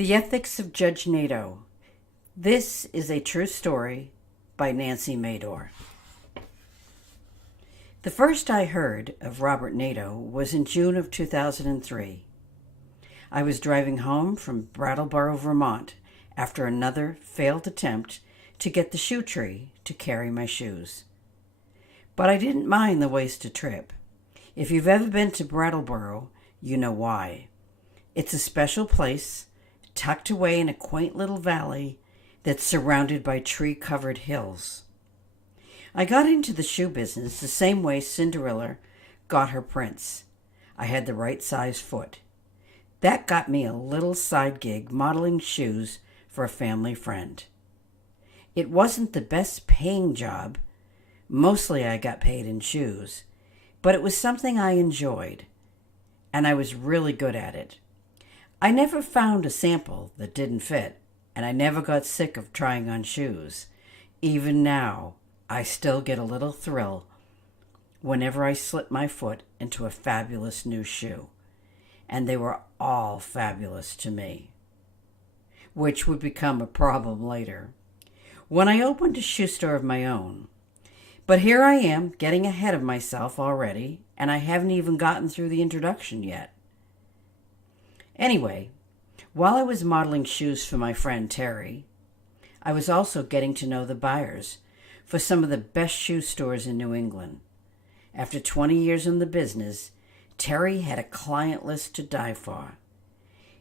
The Ethics of Judge Nadeau. This is a true story by Nancy Mador. The first I heard of Robert Nadeau was in June of 2003. I was driving home from Brattleboro, Vermont, after another failed attempt to get the shoe tree to carry my shoes. But I didn't mind the wasted trip. If you've ever been to Brattleboro, you know why. It's a special place, tucked away in a quaint little valley that's surrounded by tree-covered hills. I got into the shoe business the same way Cinderella got her prince. I had the right size foot. That got me a little side gig modeling shoes for a family friend. It wasn't the best paying job. Mostly I got paid in shoes, but it was something I enjoyed, and I was really good at it. I never found a sample that didn't fit, and I never got sick of trying on shoes. Even now, I still get a little thrill whenever I slip my foot into a fabulous new shoe. And they were all fabulous to me, which would become a problem later, when I opened a shoe store of my own. But here I am, getting ahead of myself already, and I haven't even gotten through the introduction yet. Anyway, while I was modeling shoes for my friend Terry, I was also getting to know the buyers for some of the best shoe stores in New England. After 20 years in the business, Terry had a client list to die for.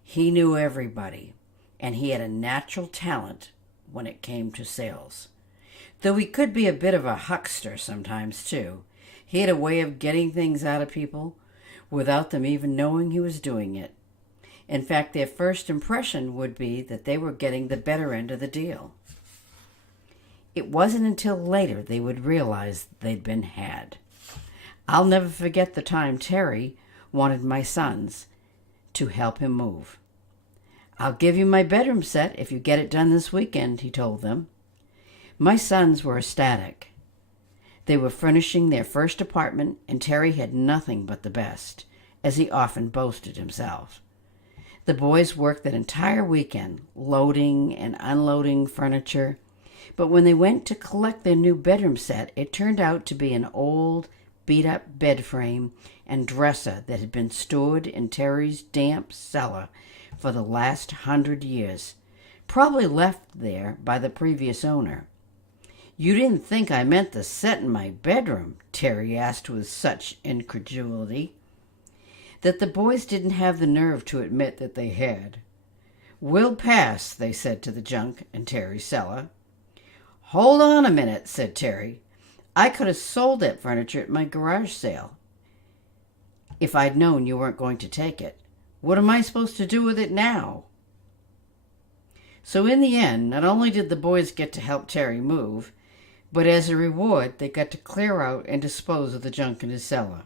He knew everybody, and he had a natural talent when it came to sales. Though he could be a bit of a huckster sometimes, too. He had a way of getting things out of people without them even knowing he was doing it. In fact, their first impression would be that they were getting the better end of the deal. It wasn't until later they would realize they'd been had. I'll never forget the time Terry wanted my sons to help him move. "I'll give you my bedroom set if you get it done this weekend," he told them. My sons were ecstatic. They were furnishing their first apartment, and Terry had nothing but the best, as he often boasted himself. The boys worked that entire weekend, loading and unloading furniture, but when they went to collect their new bedroom set, it turned out to be an old, beat-up bed frame and dresser that had been stored in Terry's damp cellar for the last 100 years, probably left there by the previous owner. "You didn't think I meant the set in my bedroom?" Terry asked with such incredulity that the boys didn't have the nerve to admit that they had. "We'll pass," they said to the junk in Terry's cellar. "Hold on a minute," said Terry. "I could have sold that furniture at my garage sale if I'd known you weren't going to take it. What am I supposed to do with it now?" So in the end, not only did the boys get to help Terry move, but as a reward, they got to clear out and dispose of the junk in his cellar.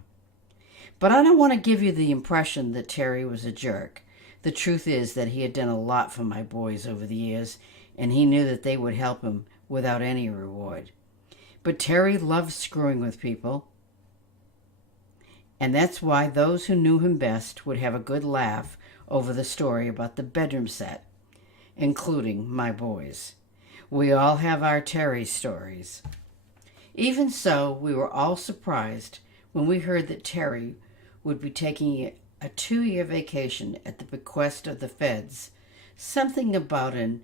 But I don't want to give you the impression that Terry was a jerk. The truth is that he had done a lot for my boys over the years, and he knew that they would help him without any reward. But Terry loved screwing with people, and that's why those who knew him best would have a good laugh over the story about the bedroom set, including my boys. We all have our Terry stories. Even so, we were all surprised when we heard that Terry would be taking a 2-year vacation at the bequest of the feds, something about an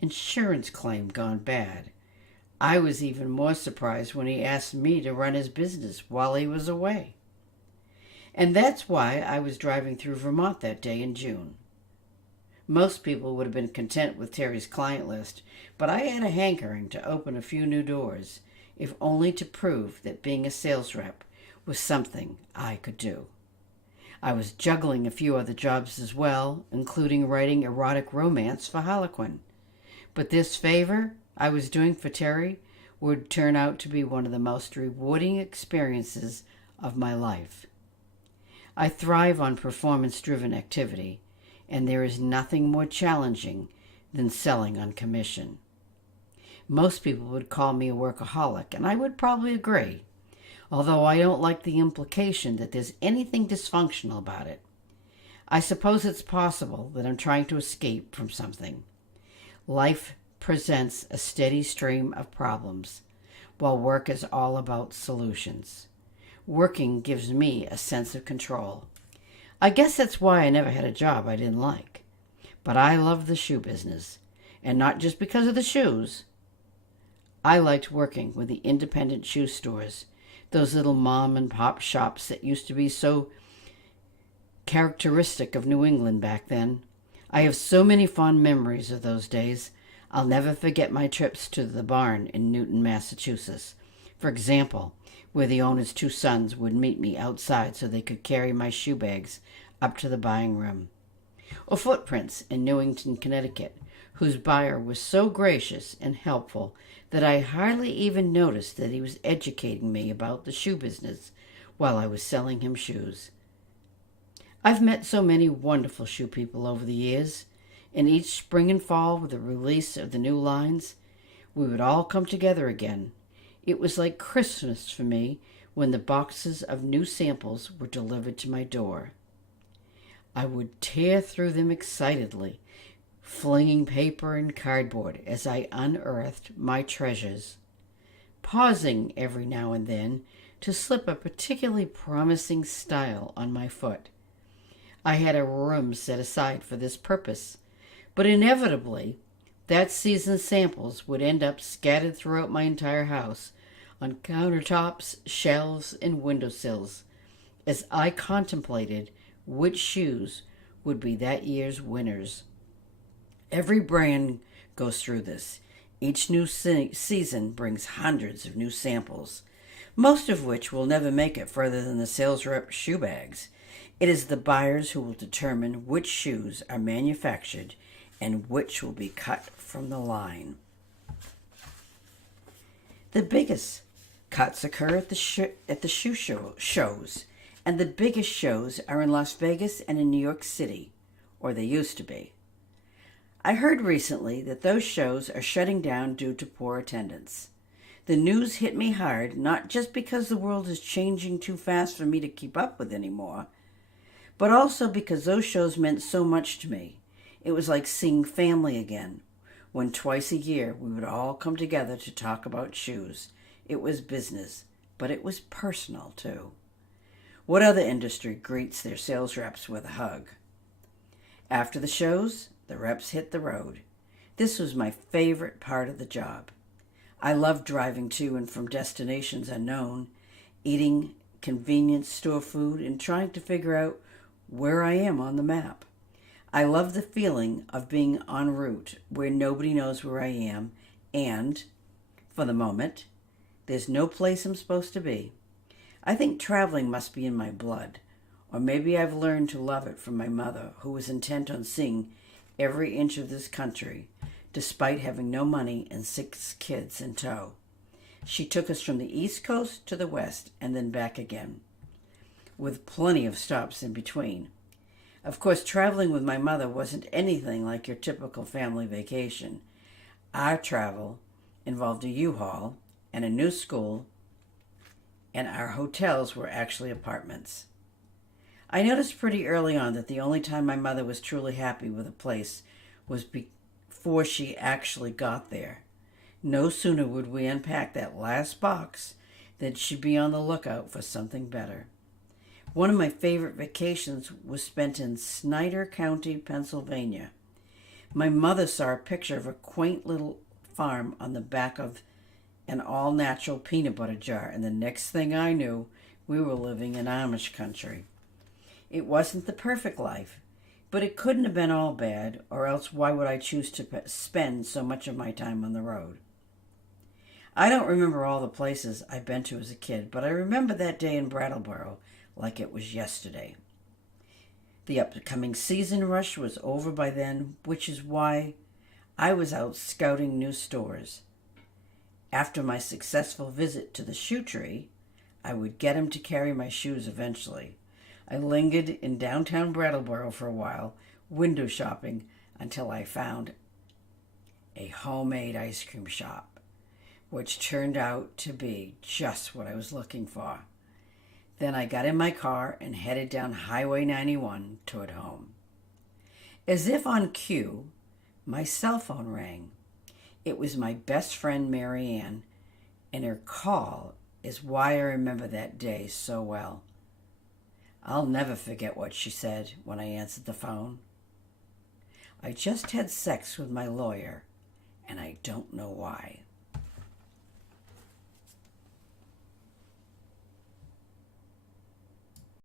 insurance claim gone bad. I was even more surprised when he asked me to run his business while he was away. And that's why I was driving through Vermont that day in June. Most people would have been content with Terry's client list, but I had a hankering to open a few new doors, if only to prove that being a sales rep was something I could do. I was juggling a few other jobs as well, including writing erotic romance for Harlequin. But this favor I was doing for Terry would turn out to be one of the most rewarding experiences of my life. I thrive on performance-driven activity, and there is nothing more challenging than selling on commission. Most people would call me a workaholic, and I would probably agree, although I don't like the implication that there's anything dysfunctional about it. I suppose it's possible that I'm trying to escape from something. Life presents a steady stream of problems, while work is all about solutions. Working gives me a sense of control. I guess that's why I never had a job I didn't like. But I loved the shoe business, and not just because of the shoes. I liked working with the independent shoe stores, those little mom and pop shops that used to be so characteristic of New England back then. I have so many fond memories of those days. I'll never forget my trips to the barn in Newton, Massachusetts, for example, where the owner's two sons would meet me outside so they could carry my shoe bags up to the buying room. Or Footprints in Newington, Connecticut, whose buyer was so gracious and helpful that I hardly even noticed that he was educating me about the shoe business while I was selling him shoes. I've met so many wonderful shoe people over the years, and each spring and fall with the release of the new lines, we would all come together again. It was like Christmas for me when the boxes of new samples were delivered to my door. I would tear through them excitedly, flinging paper and cardboard as I unearthed my treasures, pausing every now and then to slip a particularly promising style on my foot. I had a room set aside for this purpose, but inevitably, that season's samples would end up scattered throughout my entire house, on countertops, shelves, and windowsills, as I contemplated which shoes would be that year's winners. Every brand goes through this. Each new season brings hundreds of new samples, most of which will never make it further than the sales rep shoe bags. It is the buyers who will determine which shoes are manufactured and which will be cut from the line. The biggest cuts occur at the shoe shows, and the biggest shows are in Las Vegas and in New York City, or they used to be. I heard recently that those shows are shutting down due to poor attendance. The news hit me hard, not just because the world is changing too fast for me to keep up with anymore, but also because those shows meant so much to me. It was like seeing family again, when twice a year we would all come together to talk about shoes. It was business, but it was personal too. What other industry greets their sales reps with a hug? After the shows, the reps hit the road. This was my favorite part of the job. I loved driving to and from destinations unknown, eating convenience store food, and trying to figure out where I am on the map. I love the feeling of being en route where nobody knows where I am, and, for the moment, there's no place I'm supposed to be. I think traveling must be in my blood, or maybe I've learned to love it from my mother, who was intent on seeing every inch of this country, despite having no money and 6 kids in tow. She took us from the East Coast to the West and then back again, with plenty of stops in between. Of course, traveling with my mother wasn't anything like your typical family vacation. Our travel involved a U-Haul and a new school, and our hotels were actually apartments. I noticed pretty early on that the only time my mother was truly happy with a place was before she actually got there. No sooner would we unpack that last box than she'd be on the lookout for something better. One of my favorite vacations was spent in Snyder County, Pennsylvania. My mother saw a picture of a quaint little farm on the back of an all-natural peanut butter jar, and the next thing I knew, we were living in Amish country. It wasn't the perfect life, but it couldn't have been all bad, or else why would I choose to spend so much of my time on the road? I don't remember all the places I've been to as a kid, but I remember that day in Brattleboro like it was yesterday. The upcoming season rush was over by then, which is why I was out scouting new stores. After my successful visit to the shoe tree, I would get him to carry my shoes eventually. I lingered in downtown Brattleboro for a while, window shopping, until I found a homemade ice cream shop, which turned out to be just what I was looking for. Then I got in my car and headed down Highway 91 toward home. As if on cue, my cell phone rang. It was my best friend Mary Ann, and her call is why I remember that day so well. I'll never forget what she said when I answered the phone. I just had sex with my lawyer, and I don't know why.